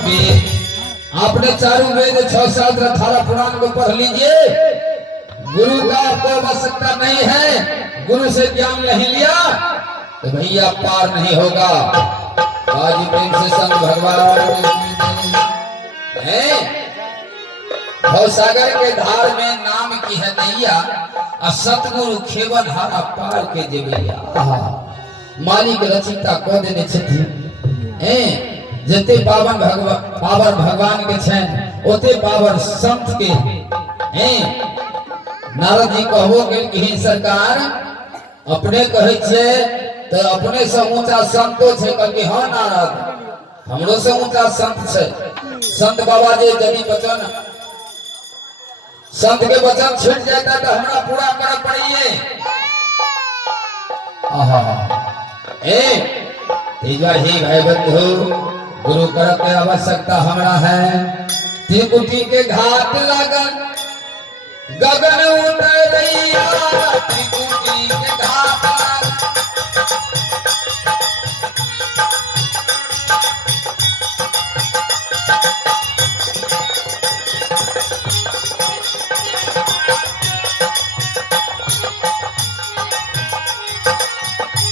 वेद। आपने चारों वेद 6 शास्त्र 18 पुराण को पढ़ लीजिए। गुरु का आपको आवश्यकता नहीं है, गुरु से ज्ञान नहीं लिया तो भैया पार नहीं होगा। आज प्रेम से संत भगवान है भवसागर के धार में नाम की है नैया, सतगुरु खेवन हारा पार के जेबैया। मालिक रचिता कह देने छथिन जते पावन भगवान के छन ओते पावन संत के नारद जी कहबो गेल कि सरकार अपने कहे छे तो अपने से ऊंचा संतो छे। कहलके हां नारद हमरो से ऊंचा संत छे। संत बाबा जी यदि वचन संत के वचन छूट जाता तो हमरा पूरा कर पड़िए। तेजा ही भाई बंधु गुरु कर के आवश्यकता हमरा है। त्रिकुटी के घाट लगन गगन उतरैया, त्रिकुटी के घाट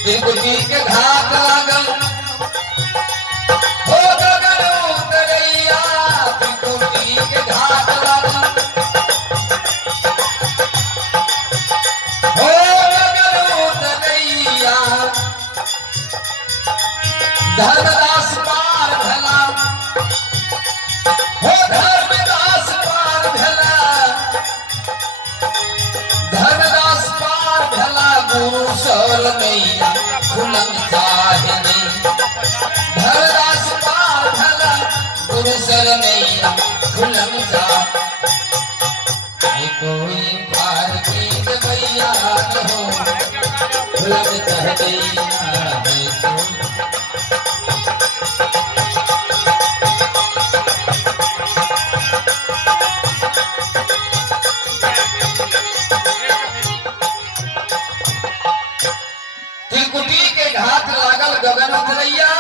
त्रिकुटी के घाट लगन हो गगन उतरैया, त्रिकुटी के घाट लगन हो गगन उतरैया। धर्मदास पार भला हो धर्मदास पार भला, धर्मदास पार भला गुरु सर नैया खुलम चाहे नहीं। धर्मदास पार भला गुरु सर नैया खुलम चाहे। कोई पार की जबैया न हो खुलम चाहे गगन उतरैया,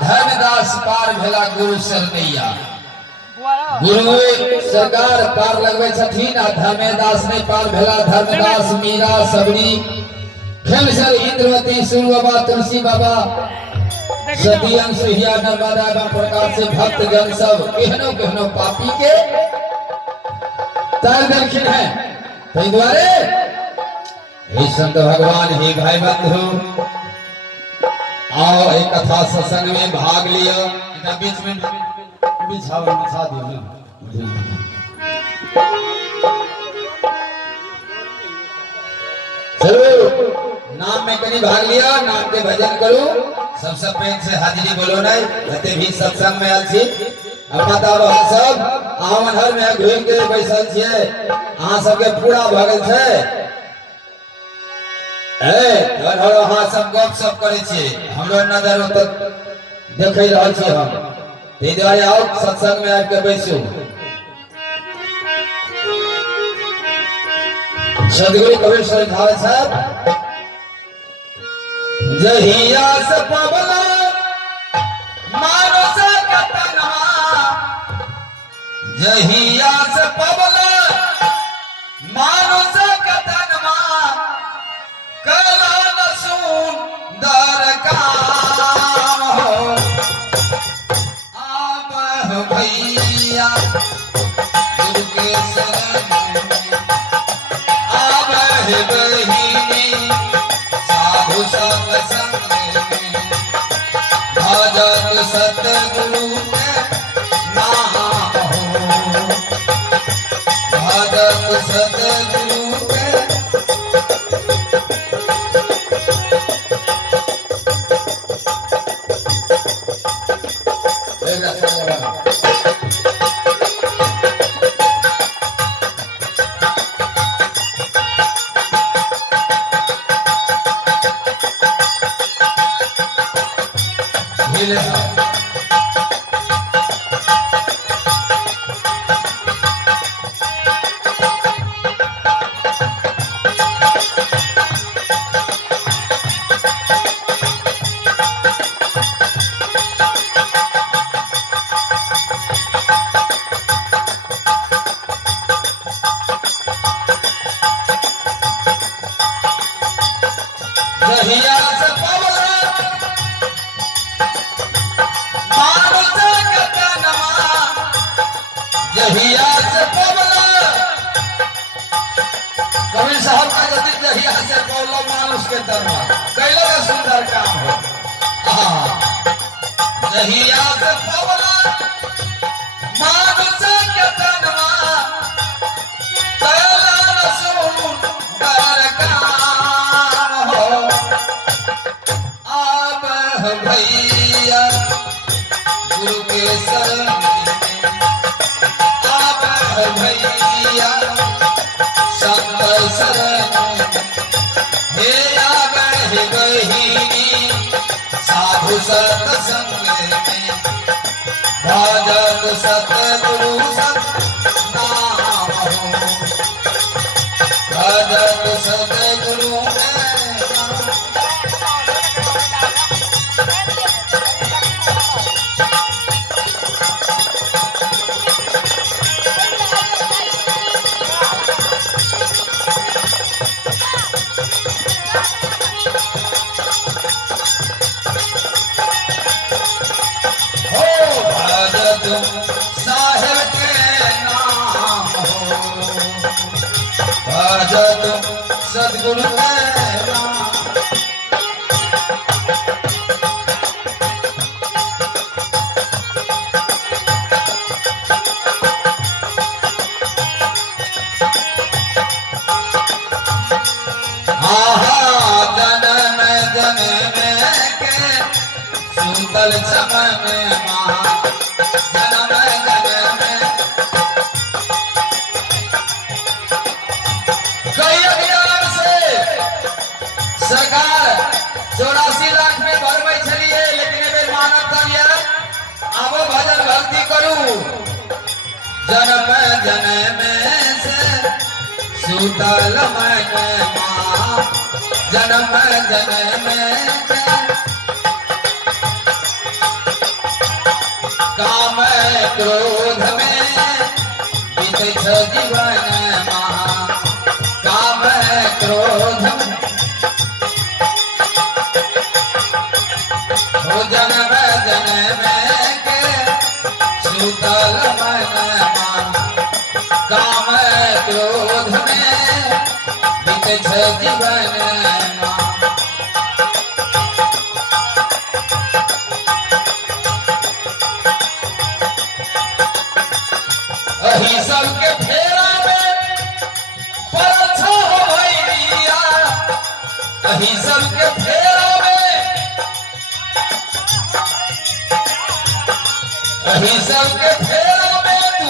धर्मदास पार भेला गुरु शरणैया। गुरु सरकार पार लगवे छथिन आ धर्मदास नहीं पार भेला। धर्मदास मीरा सबरी खेमसर इंद्रवती सूर्य बाबा तुलसी बाबा सतियन सुहिया नर्मदा एवं प्रकार से भक्त जन सब केहनो केहनो पापी के तार दर्शन है। तै द्वारे हे संत भगवान हे भाई बंधु आओ एक कथा सत्संग में भाग लिया। इधर बीच में बिछाओ बिछा दियो चलो नाम में कहीं भाग लिया। नाम के भजन करो सबसे प्रेम से हाजिरी बोलो नहीं जते भी सत्संग में अच्छी माता बहन सब आवन हर में घूम के बैसल छिए। अहाँ सबके पूरा भगल छे हाँ सब गप सब करे छे हमरो नजर देख रहा छे हम। ते द्वारे आओ सत्संग में आके बैसो। सदगुरु कबीर सरदार साहब जहिया से पवला मानस कतना, जहिया से पवला मानस कतना कला न सुंदर काम हो। आप हो भैया गुरु के शरण आप है बहिनी साधु सब संग में भजत सतगुरु के नाम हो। भजत सतगुरु के जहिया से पवला कबीर साहब का यदि जहिया से पवला मानुष के तरमा कैला का सुंदर काम हो। जहिया से पवला मानुष के तनमा कैला न सुंदर काम हो। अब भैया गुरु के शरण भैया संत शरण हे आवे बहिनी साधु सत्संग में भजत सतगुरु सतनाम हो। भजत सतगुरु साहेब के नाम हो। भजत सदगुरु के नाम। जन्म जन्म के सुतल चमन महा सरकार 84 लाख में भरवे छलिए, लेकिन एबे मानव करिया आबो भजन भक्ति करू। जन्म जन्म से सुतल मन मां जन्म जन्म काम क्रोध में बीते जीवन मां काम क्रोध में जन्म जन्म के सुतल मन काम क्रोध में बीते जीवन अही सबके फेरा में परछ हो भैया। अही सबके फेरा अही सबके फेरा में तू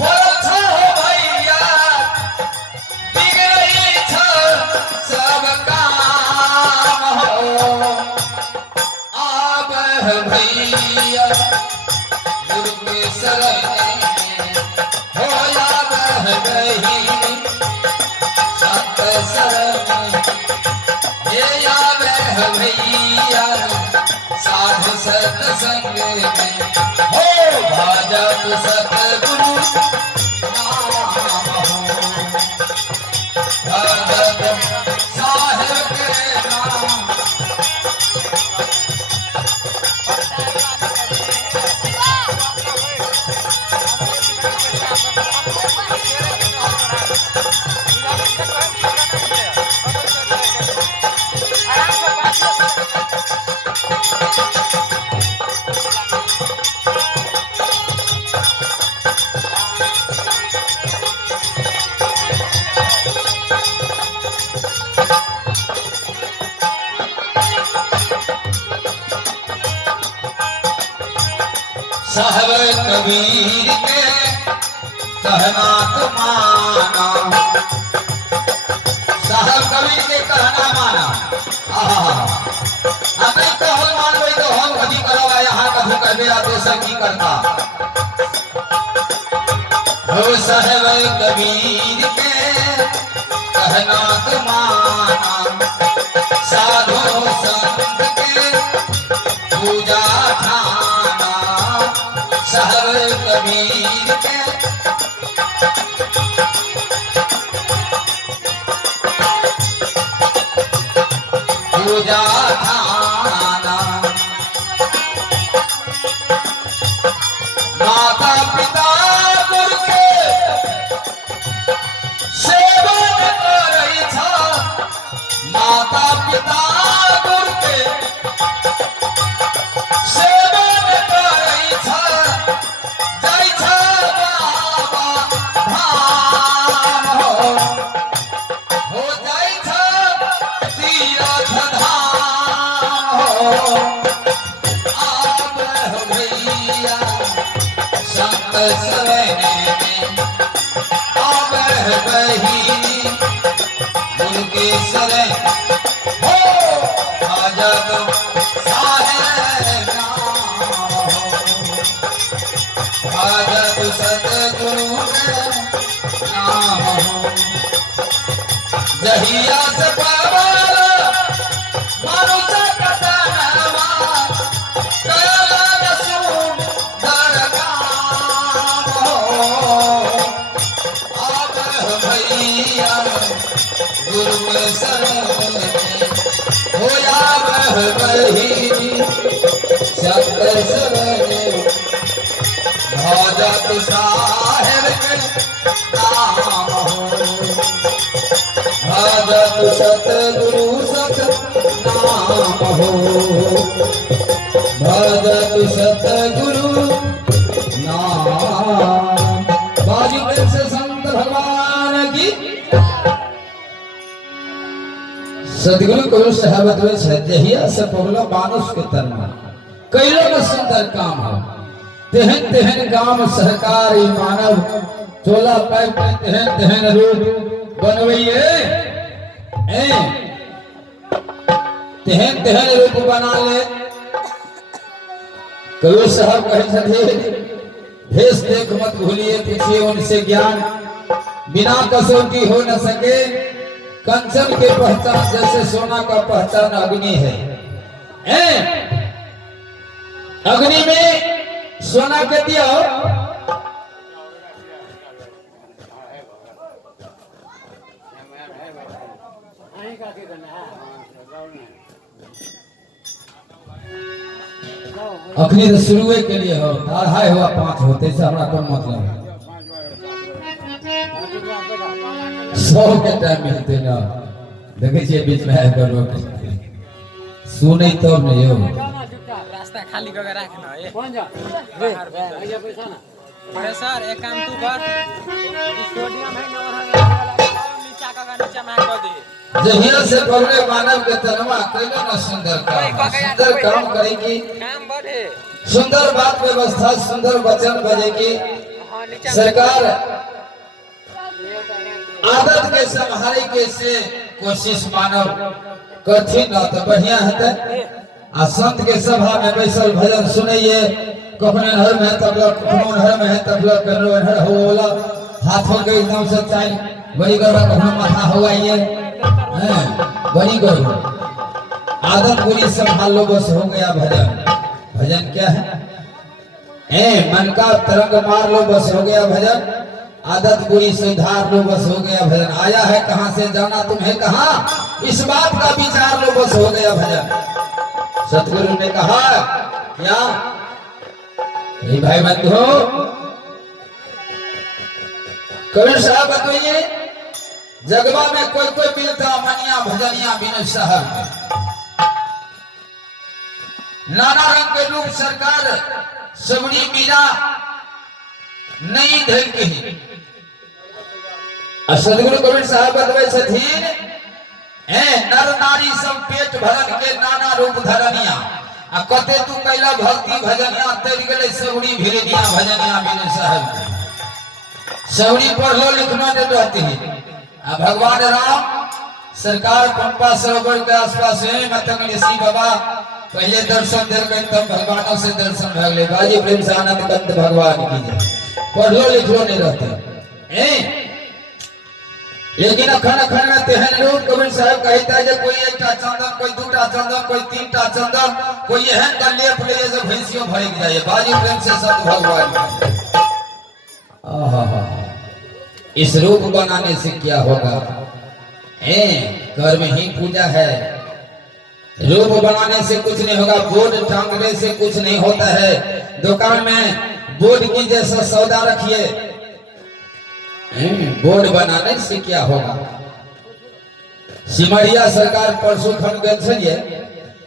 परछ हो भैया। बिगड़ी छ सब काम हो। आब भैया गुरु के शरण हो। आब बहिनी सत शरण ये आब भैया साधु सत्संग में हो। भजत सतगुरु नाम हो। भजत साहेब के नाम। साहब कबीर के कहना तो माना। साहब कबीर के कहना माना। अपने कहल मानवे तो हम कभी करवा यहाँ कभी कर दिया दोसर की करता हो। साहब कबीर के कहना तो माना। साधु संत के पूजा ठाना। साहब कबीर के पूजा ठाना। माता पिता भैया संत सवेरे में आवे बही उनके सरे हो आजा तो साहेब आजा तो सतगुरु नाम हो जहिया से पावल मनुष्य कतनवा कयल सुंदर काम हो आब भैया गुरु के शरण हो आब बही संत शरण भजत साहेब के नाम हो भजत सतगुरु सत नाम हो भजत सतगुरु नाम बाजी से संत भगवान की सदगुरु को साहबत में जहिया से पगलो मानुष के तन्मा कैलो में सुंदर काम हो तेहन तेहन काम सहकार मानव चोला पैप तेहन तेहन रूप बनवैये तेहन तेहन रूप बना ले कयो साहब कहे भेष देख मत भूलिए पूछिए उनसे ज्ञान बिना कसौटी हो न सके कंचन के पहचान जैसे सोना का पहचान अग्नि है अग्नि में सोना के दिया अखनी तो शुरू के लिए हो अढ़ाई हुआ 5 होते से हमारा कौन मतलब 100 के टाइम मिलते ना देखे छे बीच में करो सुने तो नहीं हो रास्ता खाली करके रखना ये कौन जा बाहर पैसा ना अरे सर एक काम तू कर स्टूडियो में नीचा में कर दे जहिया से पगले मानव के तनवा कैलो न सुंदर काम करेगी काम बढ़े सुंदर बात व्यवस्था सुंदर वचन बजेगी सरकार आदत के संहारे के से कोशिश मानव कठिन न तो बढ़िया है आ संत के सभा में बैसल भजन सुनइए कखने हर में तबला कखनो हर में तबला कनो हर होला हाथों के एकदम से चाल बड़ी गरबा कखनो माथा हुआइए बड़ी गरबा आदत पूरी संभाल लो बस हो गया भजन भजन क्या है मन का तरंग मार लो बस हो गया भजन आदत पूरी सुधार लो बस हो गया भजन आया है कहां से जाना तुम्हें कहां इस बात का विचार लो बस हो गया भजन सतगुरु ने कहा क्या भाई बंधु कबीर साहब बताइए जगवा में कोई कोई मिलता मनिया भजनिया बिनु साहब नाना रंग के लोग सरकार सबड़ी मीरा नहीं धर के सदगुरु कबीर साहब बतवे छथिन नर नारी सब पेट भरन के नाना रूप धरनिया आ कते तू कैला भक्ति भजनिया तर गेले सबड़ी भिरनिया भजनिया बिनु साहब सबड़ी पढ़लो लिखना नहीं रहती है आ भगवान राम सरकार पंपा सरोवर के आसपास है मतंग ऋषि बाबा पहले दर्शन दिल गए तब भगवानों से दर्शन भगले बाजी प्रेम से आनंद कंद भगवान की जय पढ़लो लिखलो नहीं रहते लेकिन अखन अखन में तेहन लोग कबीर साहब कहता है कोई एकटा चंदन कोई दूटा चंदन कोई तीनटा चंदन कोई एहन का लेप ले जे भैंसियों भड़क जाए बाजी प्रेम से संत भगवान इस रूप बनाने से क्या होगा कर्म ही पूजा है रूप बनाने से कुछ नहीं होगा बोर्ड टांगने से कुछ नहीं होता है दुकान में बोर्ड की जैसा सौदा रखिए बोर्ड बनाने से क्या होगा सिमरिया सरकार परसों खन गए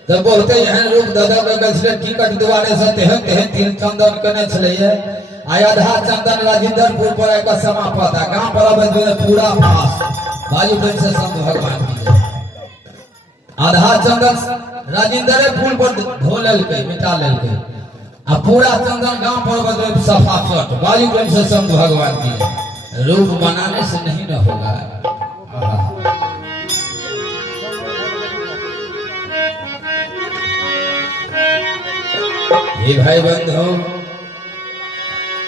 तो बहुते एहन रूप दादा के टिकट दुआरे से तेहन तेहन तीन चंदन कने छलैया आधा चंदन राजेंद्रपुर पर एक समापत है गांव पर पूरा पास बाजू प्रेम से संत भगवान की आधा चंदन राजेंद्र पुल पर धो ललके मिटा ललके आ पूरा चंदन गांव पर्वत में सफाफट वायु प्रेम से संत भगवान की रूप बनाने से नहीं न होगा। ये भाई बंधु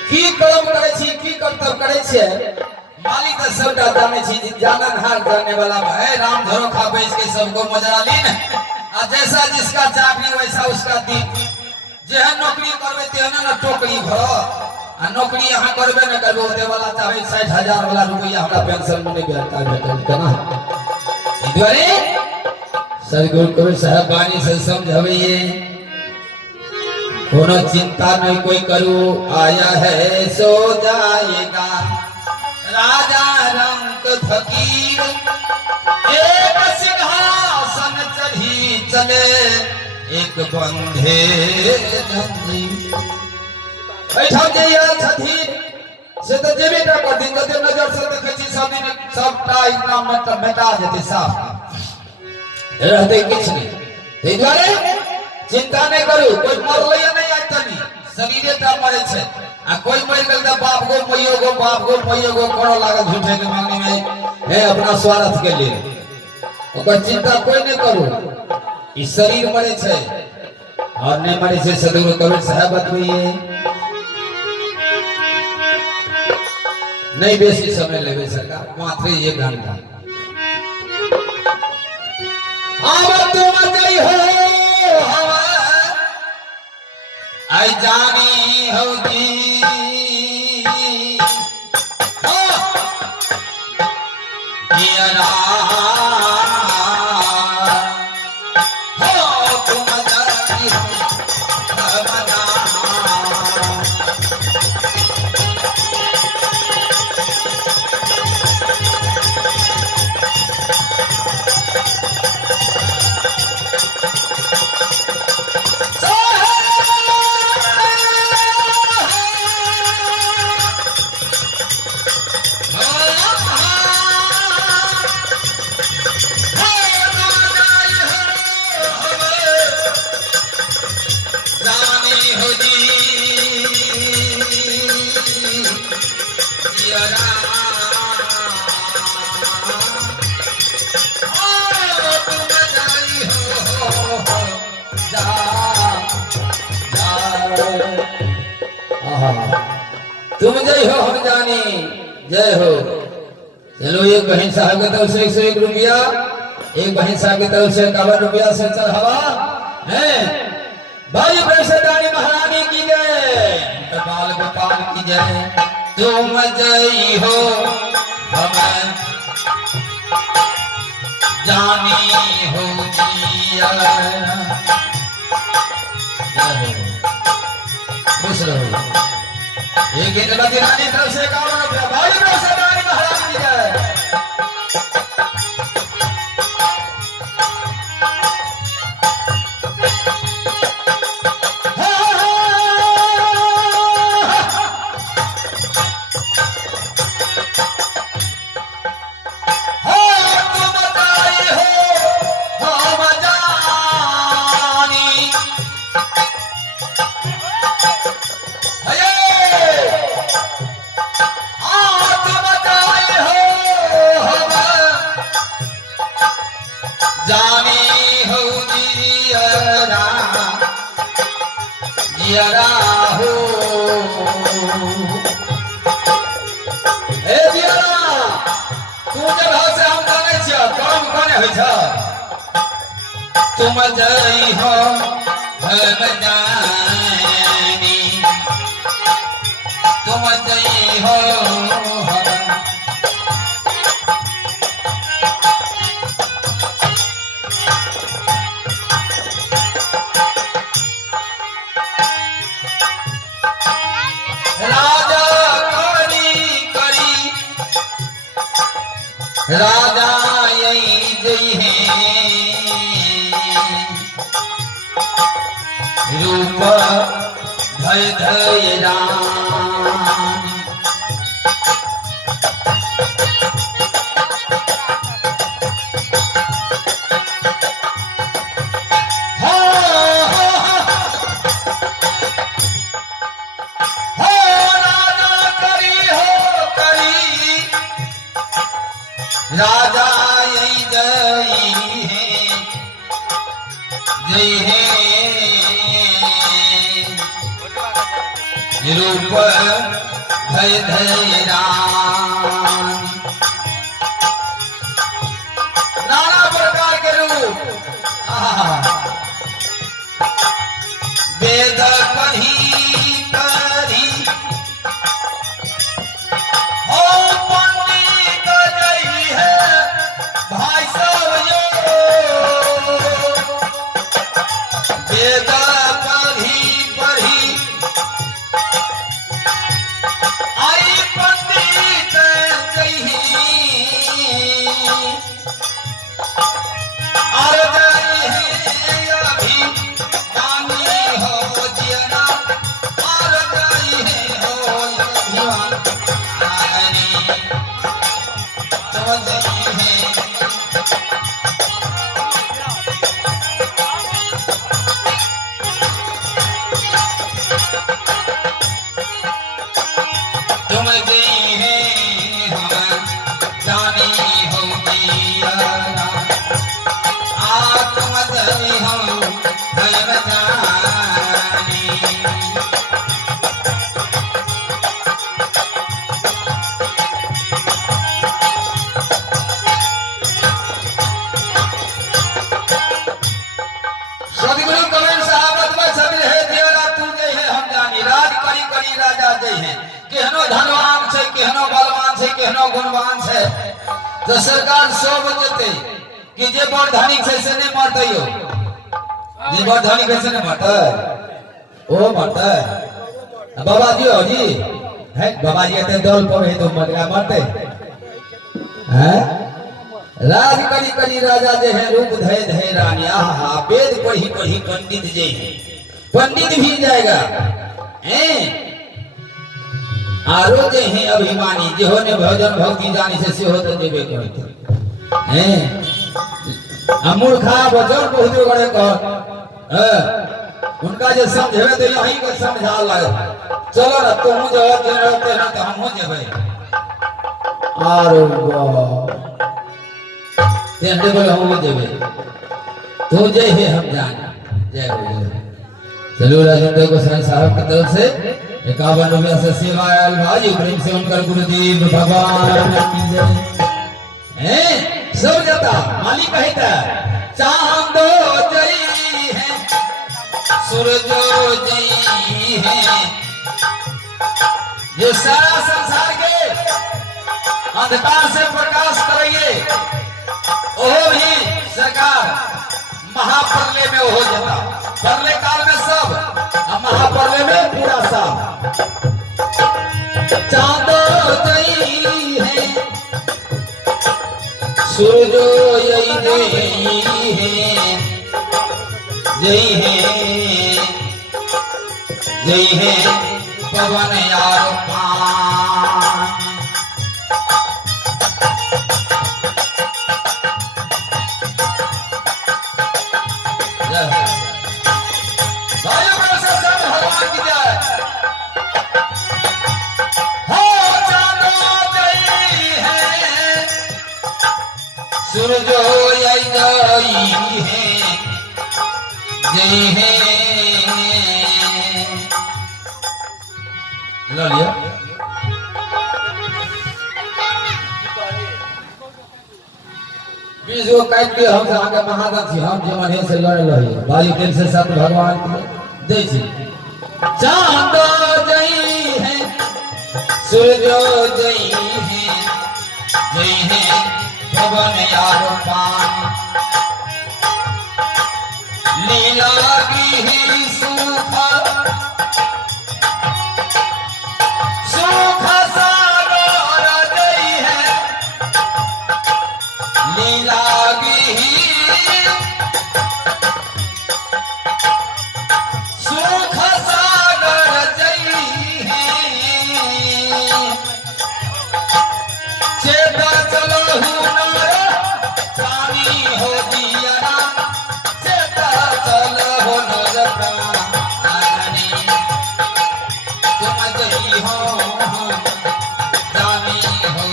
की कर्म करे छी, की कर्तव्य करे छे, मालिक तो सबटा जाने छी, जानन हार करने वाला है। राम धरो खा बैस के सबको मजरा लीन, आ जैसा जिसका चाकरी वैसा उसका दिन। जेहन नौकरी करबे तेहन न टोकरी भरो, आ नौकरी यहाँ करबे न करबे ओते वाला चाहे 60,000 वाला रुपया हमरा पेंशन में नहीं भेटता भेटल केना। इधरे सदगुरु कबीर साहब वाणी से समझावे कोनो चिंता नहीं कोई करू, आया है सो जाएगा राजा रंग फकीर, एक सिंहासन चढ़ी चले एक बंधे जंजीर। बैठा जइया छथीन से तो जेबे ना कर दिन जते नजर से देखे छी सब दिन सबटा इतना मेटा जेते साफ रहते किछ नहीं। तै दुआरे चिंता नहीं करू, कोई मरले नहीं आज तनी शरीरे टा मरे छे, आ कोई मर गेल त बाप गो मैयो गो करो लागल झूठे के मांगने में है अपना स्वार्थ के लिए। ओकर चिंता कोई नहीं करू, ई शरीर मरे छे और नहीं मरे छे। सदगुरु कबीर साहब बतइए नहीं बेसी समय लेवे सरकार, मात्र 1 घंटा। अब तुम जई हो हवा आई जानी होगी, तुम जय हो हम जानी जय हो। चलो एक बहन साहब के तरफ से 101 रुपया, एक बहन साहब की तरफ से 51 रुपया से चढ़ावा है। भाई ब्रह्मचारी महारानी की जय, गोपाल गोपाल की जय। तुम जय हो हम जानी हो जिया, खुश रहो। एक गीतवती रानी तरफ से 51 रुपया, भाई ब्रह्मचारी महारानी की जय। जानी हो जियरा जियरा हो ए जियरा, तू जब से हम जाने छियै काम कोने होइ छ। तुम जई हो हम जानी, तुम जई हो राजा यही जई है, रूप धय धय राम। राजा यही जय है रूप धय धय राम। नाना प्रकार के रूप वेद पढ़ी पढ़ी हो पंडित जय है भाई सब यो वेद पढ़ी पढ़ी आई पंडित जय और जय है अभी दानी हो जिया और जय है हो अभिमान तो जय है तुम जय है हम जानी होगी तुम जय हम जानी। सदगुरु कबीर साहब में सभी है देवरा तू जय है हम जानी। राज करी करी राजा जय है केहनो धनवान छे केहनो बलवान छे केहनो गुणवान छे तो सरकार सो बजते कि जे बड़ धनिक छे से नहीं मरते यो जे बड़ धनिक से नहीं मरते ओ मरते बाबा जी हो जी है बाबा जी ते दल पर है तो मर गया मरते हैं। राज करी करी राजा जे है रूप धय धय रानी। आहा वेद पढ़ी पढ़ी पंडित जे है पंडित भी जाएगा हैं आरो जे है अभिमानी जे होने भजन भक्ति जानी से हो तो जेबे करते हैं। मूर्खा वचन बहुत बड़े कर उनका जो समझे तो यही को समझा लगे चलो ना तुम जब रहते ना तो हम हो जेबे आरो तेरे बोले हम हो जेबे तो जय है हम जान जय हो जय। चलो राजेंद्र गोसाई साहब की तरफ से 51 रुपया से सेवा आयल भाई प्रेम से उनका गुरुदेव भगवान की जय हैं। सब जाता मालिक कहता चांदो जय है सूरजो जय है ये सारा संसार के अंधकार से प्रकाश करिए ओ भी सरकार महाप्रलय में हो जाता प्रलय काल में सब महाप्रलय में पूरा सब चांदो जय है सूरजो जय है जय है जय है पवन यार पान। भगवान की जय हो चांदो जय है सूरजो जय है जय है लो लिया बीस गो काट के हम आगे महादासी हम जीवन है से लड़ रही बाली दिल से सत भगवान की जय श्री चांदो जय है सूरजो जय है पवन यार पान लीला की सुखा सुखा सागर जय है लीला की सुख सागर जय है चेता चलो हुनर पानी हो दिया चेता चलो हुनर पानी तुम जय हो जानी हो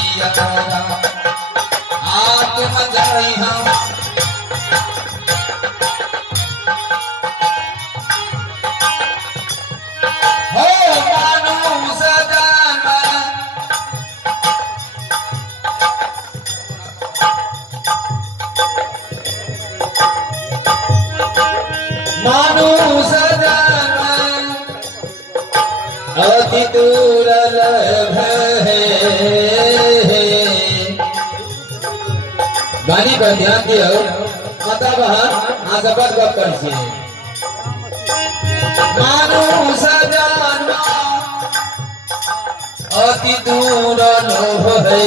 पिया आत्म जाई हम हो मानो सजाना मानो सजाना अति दुर्लभ है गाड़ी पर ध्यान दियो माता बहन आ सबर गप कर छी मानो सजाना अति दुर्लभ है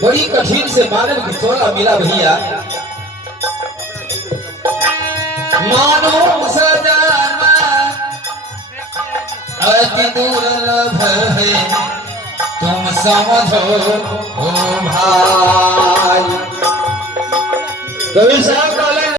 बड़ी कठिन से मानव की थोड़ा मिला भैया मानो सजाना अति दुर्लभ है तुम समझो ओ भाई कवि साहब